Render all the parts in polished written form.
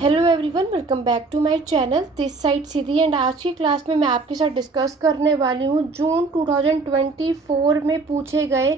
Hello everyone, welcome back to my channel this side Siddhi. And आज की class में मैं आपके साथ डिस्कस करने वाली हूँ जून 2024 में पूछे गए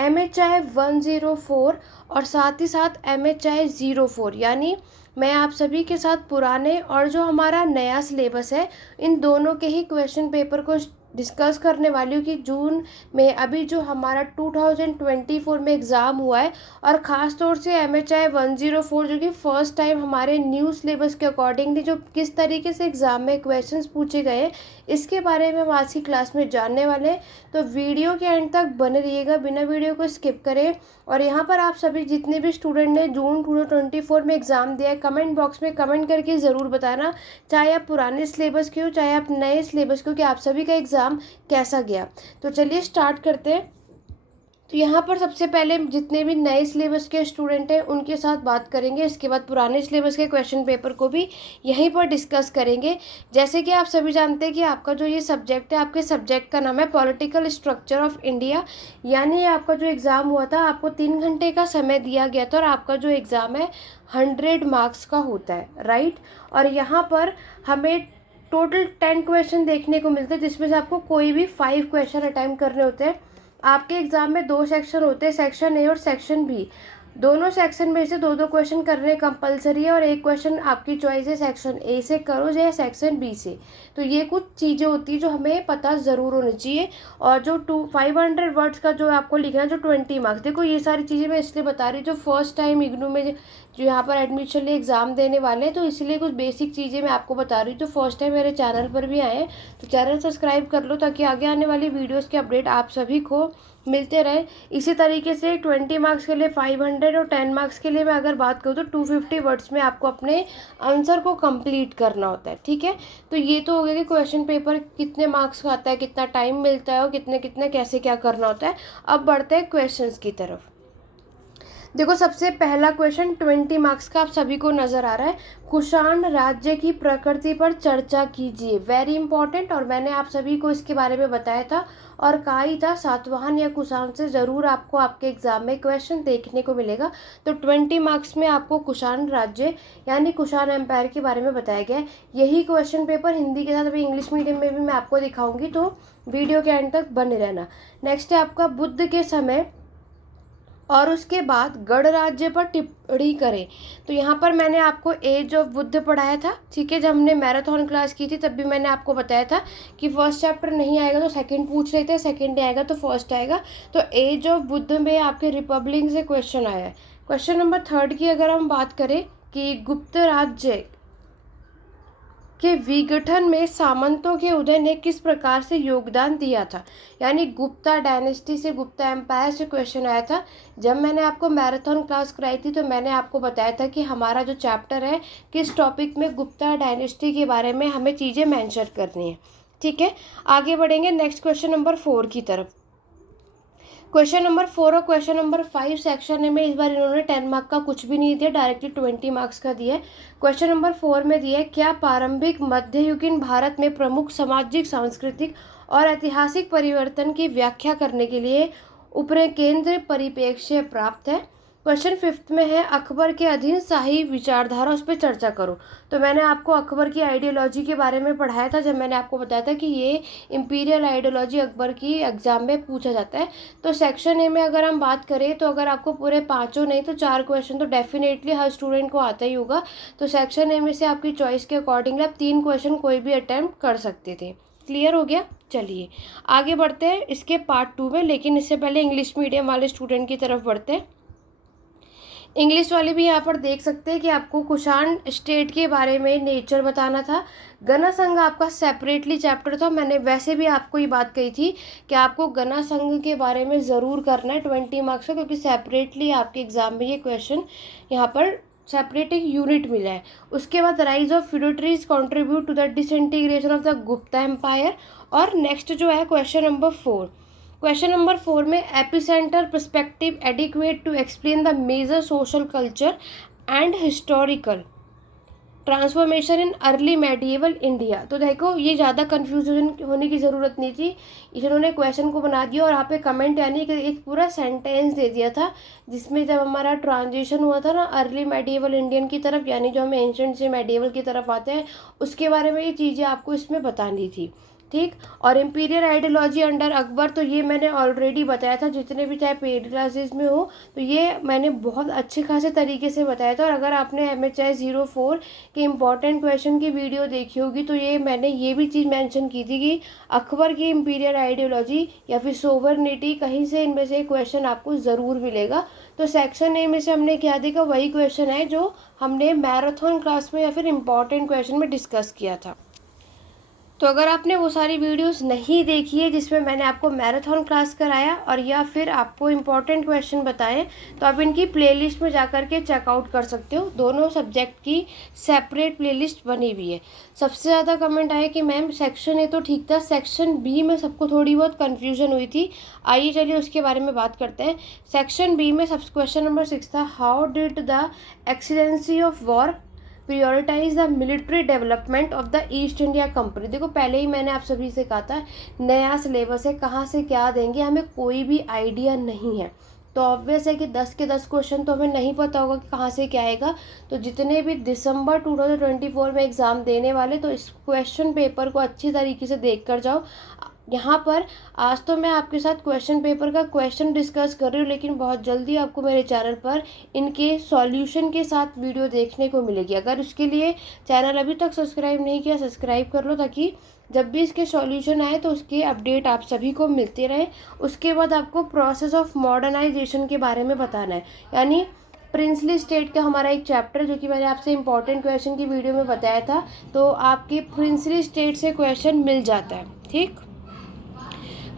MHI 104 और साथ ही साथ MHI 04। यानी मैं आप सभी के साथ पुराने और जो हमारा नया सिलेबस है इन दोनों के ही क्वेश्चन पेपर को डिस्कस करने वाली हूँ कि जून में अभी जो हमारा 2024 में एग्ज़ाम हुआ है और ख़ास तौर से MHI 104 जो कि फ़र्स्ट टाइम हमारे न्यू सिलेबस के अकॉर्डिंगली जो किस तरीके से एग्ज़ाम में क्वेश्चंस पूछे गए हैं इसके बारे में हम आज की क्लास में जानने वाले हैं। तो वीडियो के एंड तक बने रहिएगा, बिना वीडियो को स्किप करें। और यहाँ पर आप सभी जितने भी स्टूडेंट ने जून 2024 में एग्ज़ाम दिया है कमेंट बॉक्स में कमेंट करके ज़रूर बताना, चाहे आप पुराने सिलेबस के हो चाहे आप नए सिलेबस के हो, कि आप सभी का एग्ज़ाम कैसा गया। तो चलिए स्टार्ट करते हैं। तो यहाँ पर सबसे पहले जितने भी नए सिलेबस के स्टूडेंट हैं उनके साथ बात करेंगे, इसके बाद पुराने सिलेबस के क्वेश्चन पेपर को भी यहीं पर डिस्कस करेंगे। जैसे कि आप सभी जानते हैं कि आपका जो ये सब्जेक्ट है, आपके सब्जेक्ट का नाम है पॉलिटिकल स्ट्रक्चर ऑफ इंडिया। यानी आपका जो एग्ज़ाम हुआ था आपको 3 घंटे का समय दिया गया था और आपका जो एग्ज़ाम है 100 मार्क्स का होता है, राइट। और यहाँ पर हमें टोटल 10 क्वेश्चन देखने को मिलते हैं जिसमें से आपको कोई भी 5 क्वेश्चन अटेम्प्ट करने होते हैं। आपके एग्ज़ाम में 2 सेक्शन होते हैं, सेक्शन ए और सेक्शन बी। दोनों सेक्शन में से 2-2 क्वेश्चन करने कंपलसरी है और एक क्वेश्चन आपकी चॉइस है सेक्शन ए से करो या सेक्शन बी से। तो ये कुछ चीज़ें होती हैं जो हमें पता ज़रूर होनी चाहिए। और जो 500 वर्ड्स का जो आपको लिखना है जो 20 मार्क्स, देखो ये सारी चीज़ें मैं इसलिए बता रही हूँ जो फर्स्ट टाइम इग्नू में जो यहाँ पर एडमिशन लिए एग्ज़ाम देने वाले हैं, तो इसलिए कुछ बेसिक चीज़ें मैं आपको बता रही हूँ। जो फर्स्ट टाइम मेरे चैनल पर भी आए हैं तो चैनल सब्सक्राइब कर लो ताकि आगे आने वाली वीडियोज़ के अपडेट आप सभी को मिलते रहे। इसी तरीके से 20 मार्क्स के लिए 500 और 10 मार्क्स के लिए मैं अगर बात करूँ तो 250 वर्ड्स में आपको अपने आंसर को कंप्लीट करना होता है, ठीक है। तो ये तो हो गया कि क्वेश्चन पेपर कितने मार्क्स का आता है, कितना टाइम मिलता है और कितने कितने कैसे क्या करना होता है। अब बढ़ते हैं क्वेश्चंस की तरफ। देखो सबसे पहला क्वेश्चन 20 मार्क्स का आप सभी को नज़र आ रहा है। कुषाण राज्य की प्रकृति पर चर्चा कीजिए, वेरी इंपॉर्टेंट। और मैंने आप सभी को इसके बारे में बताया था और कहा ही था सातवाहन या कुषाण से ज़रूर आपको आपके एग्जाम में क्वेश्चन देखने को मिलेगा। तो 20 मार्क्स में आपको कुषाण राज्य यानी कुषाण एम्पायर के बारे में बताया गया है। यही क्वेश्चन पेपर हिंदी के साथ अभी इंग्लिश मीडियम में भी मैं आपको दिखाऊंगी, तो वीडियो के एंड तक बने रहना। नेक्स्ट है आपका बुद्ध के समय और उसके बाद गढ़ राज्य पर टिप्पणी करें। तो यहाँ पर मैंने आपको एज ऑफ बुद्ध पढ़ाया था, ठीक है। जब हमने मैराथन क्लास की थी तब भी मैंने आपको बताया था कि फर्स्ट चैप्टर नहीं आएगा तो सेकंड पूछ रहे थे, सेकंड आएगा तो फर्स्ट आएगा। तो एज ऑफ बुद्ध में आपके रिपब्लिक से क्वेश्चन आया है। क्वेश्चन नंबर 3 की अगर हम बात करें कि गुप्त राज्य के विघटन में सामंतों के उदय ने किस प्रकार से योगदान दिया था। यानी गुप्ता डायनेस्टी से, गुप्ता एम्पायर से क्वेश्चन आया था। जब मैंने आपको मैराथन क्लास कराई थी तो मैंने आपको बताया था कि हमारा जो चैप्टर है किस टॉपिक में गुप्ता डायनेस्टी के बारे में हमें चीज़ें मेंशन करनी है, ठीक है। आगे बढ़ेंगे नेक्स्ट क्वेश्चन नंबर 4 की तरफ। क्वेश्चन नंबर 4 और क्वेश्चन नंबर 5 सेक्शन में इस बार इन्होंने 10 मार्क का कुछ भी नहीं दिया, डायरेक्टली 20 मार्क्स का दिया है। क्वेश्चन नंबर 4 में दिया है, क्या प्रारंभिक मध्ययुगीन भारत में प्रमुख सामाजिक, सांस्कृतिक और ऐतिहासिक परिवर्तन की व्याख्या करने के लिए ऊपरी केंद्र परिप्रेक्ष्य प्राप्त है। क्वेश्चन 5 में है, अकबर के अधीन शाही विचारधारा, उस पर चर्चा करो। तो मैंने आपको अकबर की आइडियोलॉजी के बारे में पढ़ाया था जब मैंने आपको बताया था कि ये इंपीरियल आइडियोलॉजी अकबर की एग्जाम में पूछा जाता है। तो सेक्शन ए में अगर हम बात करें तो अगर आपको पूरे 5 नहीं तो 4 क्वेश्चन तो डेफिनेटली हर स्टूडेंट को आता ही होगा। तो सेक्शन ए में से आपकी चॉइस के अकॉर्डिंगली आप 3 क्वेश्चन कोई भी अटैम्प्ट कर सकते थे। क्लियर हो गया। चलिए आगे बढ़ते हैं इसके पार्ट 2 में, लेकिन इससे पहले इंग्लिश मीडियम वाले स्टूडेंट की तरफ बढ़ते हैं। इंग्लिश वाले भी यहाँ पर देख सकते हैं कि आपको कुषाण स्टेट के बारे में नेचर बताना था। गना संघ आपका सेपरेटली चैप्टर था, मैंने वैसे भी आपको ये बात कही थी कि आपको गना संघ के बारे में ज़रूर करना है 20 मार्क्स का, क्योंकि सेपरेटली आपके एग्जाम में ये क्वेश्चन यहाँ पर सेपरेट एक यूनिट मिला है। उसके बाद rise of feudatories contribute to the disintegration of the Gupta empire. और नेक्स्ट जो है क्वेश्चन नंबर 4। क्वेश्चन नंबर 4 में epicentre perspective adequate to explain the major social, culture and historical transformation in early medieval India. तो देखो ये ज़्यादा confusion होने की ज़रूरत नहीं थी, इन्होंने क्वेश्चन को बना दिया और यहाँ पे कमेंट यानी कि एक पूरा सेंटेंस दे दिया था, जिसमें जब हमारा ट्रांजिशन हुआ था ना अर्ली मेडिएवल इंडियन की तरफ, यानी जो हम एंशंट से मेडिएवल की तरफ आते हैं, उसके बारे में ये चीज़ें आपको इसमें बतानी थी। ठीक। और इम्पीरियल आइडियोलॉजी अंडर अकबर, तो ये मैंने ऑलरेडी बताया था, जितने भी चाहे पेड क्लासेस में हो तो ये मैंने बहुत अच्छे खासे तरीके से बताया था। और अगर आपने MHI 04 के इम्पॉर्टेंट क्वेश्चन की वीडियो देखी होगी तो ये मैंने ये भी चीज़ मेंशन की थी कि अकबर की इम्पीरियल आइडियोलॉजी या फिर सोवरनिटी, कहीं से इनमें से क्वेश्चन आपको ज़रूर मिलेगा। तो सेक्शन ए में से हमने क्या देखा, वही क्वेश्चन है जो हमने मैराथन क्लास में या फिर इम्पॉर्टेंट क्वेश्चन में डिस्कस किया था। तो अगर आपने वो सारी वीडियोस नहीं देखी है जिसमें मैंने आपको मैराथन क्लास कराया और या फिर आपको इम्पॉर्टेंट क्वेश्चन बताएं, तो आप इनकी प्लेलिस्ट में जाकर के चेकआउट कर सकते हो। दोनों सब्जेक्ट की सेपरेट प्लेलिस्ट बनी हुई है। सबसे ज़्यादा कमेंट आया कि मैम सेक्शन ए तो ठीक था, सेक्शन बी में सबको थोड़ी बहुत कन्फ्यूजन हुई थी। आइए चलिए उसके बारे में बात करते हैं। सेक्शन बी में सब क्वेश्चन नंबर 6 था, how did the excellency of war prioritise the military development of the east India company. देखो पहले ही मैंने आप सभी से कहा था नया सिलेबस है, कहाँ से क्या देंगे हमें कोई भी आइडिया नहीं है। तो ऑब्वियस है कि 10 के 10 क्वेश्चन तो हमें नहीं पता होगा कि कहाँ से क्या आएगा। तो जितने भी दिसंबर 2024 में एग्ज़ाम देने वाले, तो इस क्वेश्चन पेपर को अच्छी तरीके से देख कर जाओ। यहाँ पर आज तो मैं आपके साथ क्वेश्चन पेपर का क्वेश्चन डिस्कस कर रही हूँ, लेकिन बहुत जल्दी आपको मेरे चैनल पर इनके सॉल्यूशन के साथ वीडियो देखने को मिलेगी। अगर उसके लिए चैनल अभी तक सब्सक्राइब नहीं किया, सब्सक्राइब कर लो, ताकि जब भी इसके सॉल्यूशन आए तो उसके अपडेट आप सभी को मिलते रहे। उसके बाद आपको प्रोसेस ऑफ मॉडर्नाइजेशन के बारे में बताना है, यानी प्रिंसली स्टेट का हमारा एक चैप्टर जो कि मैंने आपसे इंपॉर्टेंट क्वेश्चन की वीडियो में बताया था, तो आपके प्रिंसली स्टेट से क्वेश्चन मिल जाता है। ठीक।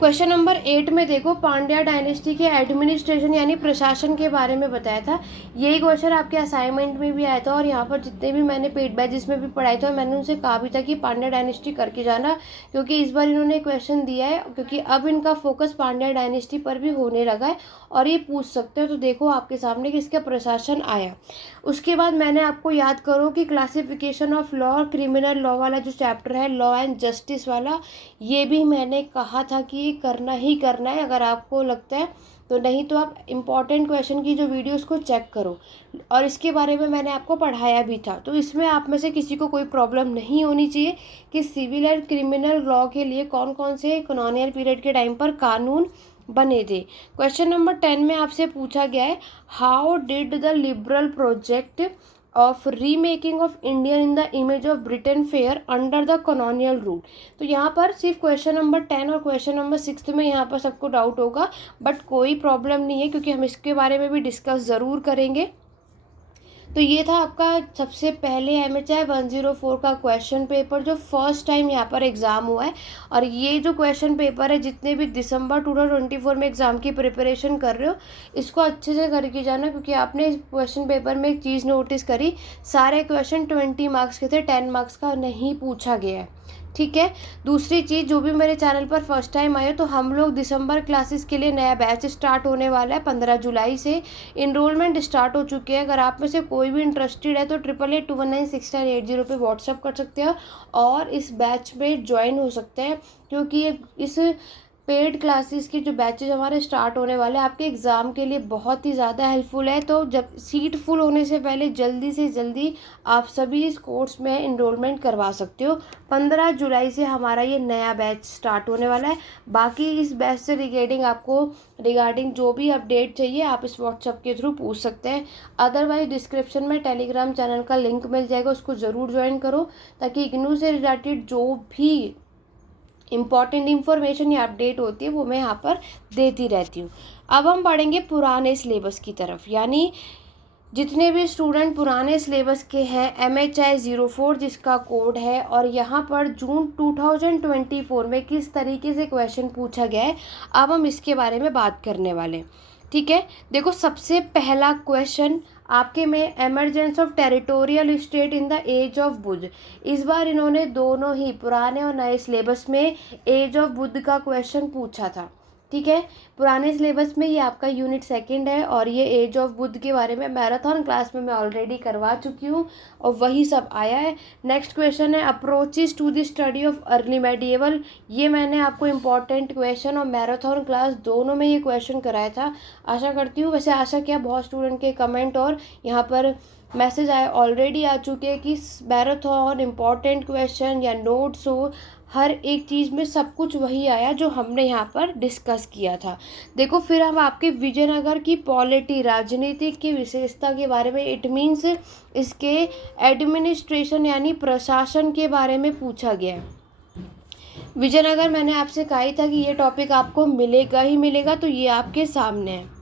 क्वेश्चन नंबर 8 में देखो पांड्या डायनेस्टी के एडमिनिस्ट्रेशन यानी प्रशासन के बारे में बताया था। यही क्वेश्चन आपके असाइनमेंट में भी आया था और यहाँ पर जितने भी मैंने पेड बैचेस में भी पढ़ाए थे मैंने उनसे कहा भी था कि पांड्या डायनेस्टी करके जाना, क्योंकि इस बार इन्होंने क्वेश्चन दिया है, क्योंकि अब इनका फोकस पांड्या डायनेस्टी पर भी होने लगा है और ये पूछ सकते हो। तो देखो आपके सामने कि इसका प्रशासन आया। उसके बाद मैंने आपको याद करो कि क्लासिफिकेशन ऑफ लॉ और क्रिमिनल लॉ वाला जो चैप्टर है, लॉ एंड जस्टिस वाला, ये भी मैंने कहा था कि करना ही करना है। अगर आपको लगता है तो, नहीं तो आप इम्पॉर्टेंट क्वेश्चन की जो वीडियोस को चेक करो, और इसके बारे में मैंने आपको पढ़ाया भी था। तो इसमें आप में से किसी को कोई प्रॉब्लम नहीं होनी चाहिए कि सिविल एंड क्रिमिनल लॉ के लिए कौन कौन से कॉलोनियल पीरियड के टाइम पर कानून बने थे। क्वेश्चन नंबर 10 में आपसे पूछा गया है, how did the liberal project of remaking of India in the image of Britain fair under the colonial rule. तो यहाँ पर सिर्फ क्वेश्चन नंबर 10 और क्वेश्चन नंबर 6 में यहाँ पर सबको डाउट होगा, बट कोई प्रॉब्लम नहीं है क्योंकि हम इसके बारे में भी डिस्कस ज़रूर करेंगे। तो ये था आपका सबसे पहले MHI 104 का क्वेश्चन पेपर जो फर्स्ट टाइम यहाँ पर एग्ज़ाम हुआ है। और ये जो क्वेश्चन पेपर है, जितने भी दिसंबर 2024 में एग्ज़ाम की प्रिपरेशन कर रहे हो, इसको अच्छे से करके जाना, क्योंकि आपने इस क्वेश्चन पेपर में एक चीज़ नोटिस करी, सारे क्वेश्चन 20 मार्क्स के थे, 10 मार्क्स का नहीं पूछा गया है। ठीक है। दूसरी चीज़, जो भी मेरे चैनल पर फर्स्ट टाइम आए तो हम लोग दिसंबर क्लासेस के लिए नया बैच स्टार्ट होने वाला है 15 जुलाई से। इनरोलमेंट स्टार्ट हो चुके हैं। अगर आप में से कोई भी इंटरेस्टेड है तो 88219690 पे व्हाट्सअप कर सकते हैं और इस बैच में ज्वाइन हो सकते हैं, क्योंकि इस पेड क्लासेस की जो बैचेज हमारे स्टार्ट होने वाले हैं आपके एग्ज़ाम के लिए बहुत ही ज़्यादा हेल्पफुल है। तो जब सीट फुल होने से पहले जल्दी से जल्दी आप सभी इस कोर्स में इनरोलमेंट करवा सकते हो। 15 जुलाई से हमारा ये नया बैच स्टार्ट होने वाला है। बाकी इस बैच से रिगार्डिंग जो भी अपडेट चाहिए आप इस व्हाट्सएप के थ्रू पूछ सकते हैं। अदरवाइज डिस्क्रिप्शन में टेलीग्राम चैनल का लिंक मिल जाएगा, उसको ज़रूर ज्वाइन करो, ताकि इग्नू से रिलेटेड जो भी इम्पॉर्टेंट इन्फॉर्मेशन या अपडेट होती है वो मैं यहाँ पर देती रहती हूँ। अब हम पढ़ेंगे पुराने सिलेबस की तरफ, यानी जितने भी स्टूडेंट पुराने सिलेबस के हैं MHI 04 जिसका कोड है, और यहाँ पर जून 2024 में किस तरीके से क्वेश्चन पूछा गया है, अब हम इसके बारे में बात करने वाले हैं। ठीक है। देखो सबसे पहला क्वेश्चन आपके में, emergence of territorial state in the age of Buddha. इस बार इन्होंने दोनों ही पुराने और नए सिलेबस में एज ऑफ बुद्ध का क्वेश्चन पूछा था। ठीक है। पुराने सिलेबस में ये आपका यूनिट 2 है और ये एज ऑफ बुद्ध के बारे में मैराथन क्लास में मैं ऑलरेडी करवा चुकी हूँ और वही सब आया है। नेक्स्ट क्वेश्चन है approaches to the study of early medieval. ये मैंने आपको इम्पॉर्टेंट क्वेश्चन और मैराथन क्लास दोनों में ये क्वेश्चन कराया था। आशा करती हूँ, वैसे आशा क्या, बहुत स्टूडेंट के कमेंट और यहाँ पर मैसेज आए ऑलरेडी आ चुके हैं कि मैराथन इम्पॉर्टेंट क्वेश्चन या नोट्स हो, हर एक चीज़ में सब कुछ वही आया जो हमने यहाँ पर डिस्कस किया था। देखो फिर हम आपके विजयनगर की पॉलिटी, राजनीतिक की विशेषता के बारे में, इट मीन्स इसके एडमिनिस्ट्रेशन यानी प्रशासन के बारे में पूछा गया है। विजयनगर मैंने आपसे कहा ही था कि ये टॉपिक आपको मिलेगा ही मिलेगा, तो ये आपके सामने है।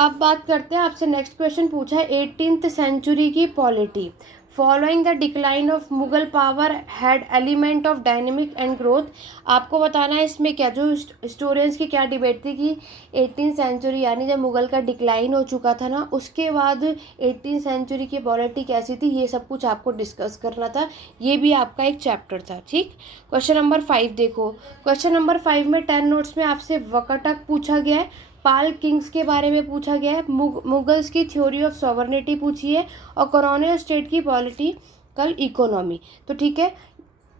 अब बात करते हैं, आपसे नेक्स्ट क्वेश्चन पूछा है 18th सेंचुरी की polity. Following the decline of Mughal power had element of dynamic and growth. आपको बताना है इसमें क्या, जो हिस्टोरियंस की क्या डिबेट थी कि 18th सेंचुरी यानी जब मुगल का डिक्लाइन हो चुका था ना, उसके बाद 18th सेंचुरी की पॉलिटी कैसी थी, ये सब कुछ आपको डिस्कस करना था। ये भी आपका एक चैप्टर था, ठीक। क्वेश्चन नंबर 5 देखो। क्वेश्चन नंबर 5 में 10 नोट्स में आपसे वकटक पूछा गया है, पाल किंग्स के बारे में पूछा गया है, मुगल्स की थ्योरी ऑफ सॉवरनिटी पूछी है और कॉलोनियल स्टेट की पॉलिटिकल इकोनॉमी। तो ठीक है,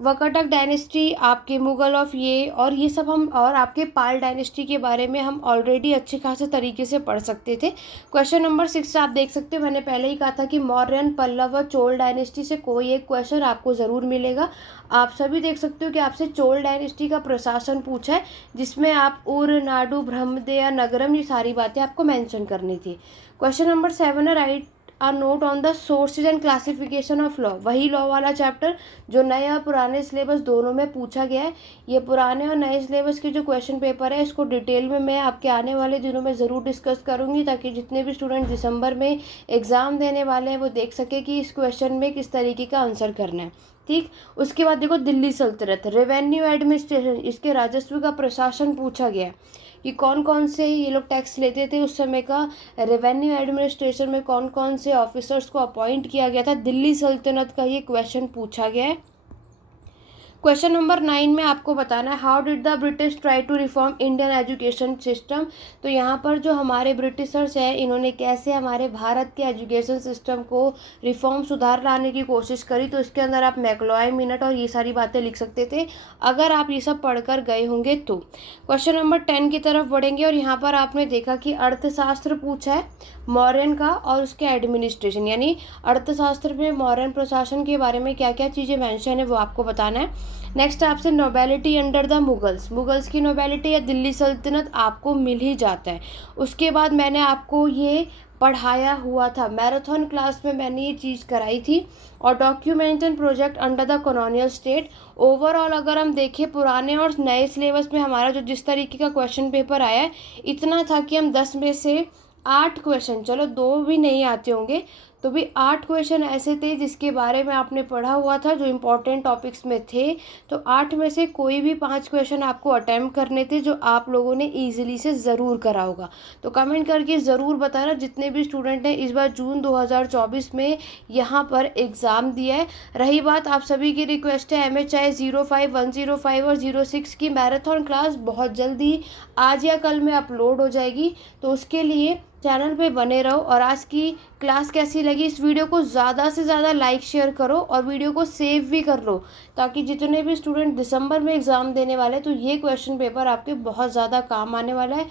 वकटक डायनेस्टी, आपके मुगल ऑफ ये सब हम, और आपके पाल डायनेस्टी के बारे में हम ऑलरेडी अच्छे खासे तरीके से पढ़ सकते थे। क्वेश्चन नंबर 6 आप देख सकते हो, मैंने पहले ही कहा था कि मौर्यन, पल्लव और चोल डायनेस्टी से कोई एक क्वेश्चन आपको ज़रूर मिलेगा। आप सभी देख सकते हो कि आपसे चोल डायनेस्टी का प्रशासन पूछा है, जिसमें आप उर, नाडु, ब्रह्मदेय, नगरम, ये सारी बातें आपको मैंशन करनी थी। क्वेश्चन नंबर 7 है write a note on the sources and classification of law. वही लॉ वाला चैप्टर जो नए और पुराने सिलेबस दोनों में पूछा गया है। ये पुराने और नए सिलेबस के जो क्वेश्चन पेपर है, इसको डिटेल में मैं आपके आने वाले दिनों में ज़रूर डिस्कस करूँगी, ताकि जितने भी स्टूडेंट दिसंबर में एग्ज़ाम देने वाले हैं वो देख सके कि इस क्वेश्चन में किस तरीके का आंसर करना है, ठीक। उसके बाद देखो दिल्ली सल्तनत, रेवेन्यू एडमिनिस्ट्रेशन, इसके राजस्व का प्रशासन पूछा गया कि कौन कौन से ये लोग टैक्स लेते थे उस समय का, रेवेन्यू एडमिनिस्ट्रेशन में कौन कौन से ऑफिसर्स को अपॉइंट किया गया था, दिल्ली सल्तनत का ये क्वेश्चन पूछा गया है। क्वेश्चन नंबर 9 में आपको बताना है how did the British try to reform Indian education system. तो यहाँ पर जो हमारे ब्रिटिशर्स हैं, इन्होंने कैसे हमारे भारत के एजुकेशन सिस्टम को रिफॉर्म, सुधार लाने की कोशिश करी। तो इसके अंदर आप मैक्लॉय मिनट और ये सारी बातें लिख सकते थे अगर आप ये सब पढ़कर गए होंगे तो। क्वेश्चन नंबर 10 की तरफ बढ़ेंगे और यहाँ पर आपने देखा कि अर्थशास्त्र पूछा है मौर्यन का और उसके एडमिनिस्ट्रेशन, यानी अर्थशास्त्र में मौर्यन प्रशासन के बारे में क्या क्या चीज़ें मेंशन है वो आपको बताना है। नेक्स्ट आपसे नोबेलिटी अंडर द मुगल्स की नोबेलिटी या दिल्ली सल्तनत आपको मिल ही जाता है। उसके बाद मैंने आपको ये पढ़ाया हुआ था, मैराथन क्लास में मैंने ये चीज़ कराई थी। और document and project under the colonial state. Overall अगर हम देखें पुराने और नए सिलेबस में हमारा जो जिस तरीके का क्वेश्चन पेपर आया है, इतना था कि हम 10 में से 8 क्वेश्चन, चलो 2 भी नहीं आते होंगे तो भी 8 क्वेश्चन ऐसे थे जिसके बारे में आपने पढ़ा हुआ था, जो इम्पोर्टेंट टॉपिक्स में थे। तो 8 में से कोई भी 5 क्वेश्चन आपको अटैम्प्ट करने थे, जो आप लोगों ने ईजिली से ज़रूर करा होगा। तो कमेंट करके ज़रूर बताना जितने भी स्टूडेंट हैं इस बार जून 2024 में यहाँ पर एग्ज़ाम दिया है। रही बात, आप सभी की रिक्वेस्ट है MHI 05, 105 और 06 की मैराथन क्लास बहुत जल्दी आज या कल में अपलोड हो जाएगी, तो उसके लिए चैनल पे बने रहो। और आज की क्लास कैसी लगी, इस वीडियो को ज़्यादा से ज़्यादा लाइक शेयर करो और वीडियो को सेव भी कर लो, ताकि जितने भी स्टूडेंट दिसंबर में एग्ज़ाम देने वाले हैं तो ये क्वेश्चन पेपर आपके बहुत ज़्यादा काम आने वाला है।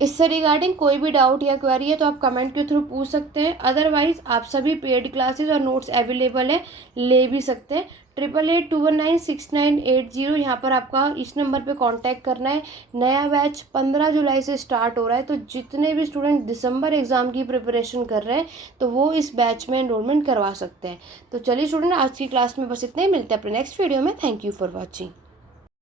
इससे रिगार्डिंग कोई भी डाउट या क्वेरी है तो आप कमेंट के थ्रू पूछ सकते हैं। अदरवाइज़ आप सभी पेड क्लासेस और नोट्स अवेलेबल है, ले भी सकते हैं। 8881969880 यहाँ पर आपका इस नंबर पे कांटेक्ट करना है। नया बैच 15 जुलाई से स्टार्ट हो रहा है, तो जितने भी स्टूडेंट दिसंबर एग्ज़ाम की प्रिपरेशन कर रहे हैं तो वो इस बैच में एनरोलमेंट करवा सकते हैं। तो चलिए स्टूडेंट, आज की क्लास में बस इतना ही, मिलते हैं अपने नेक्स्ट वीडियो में। Thank you for watching.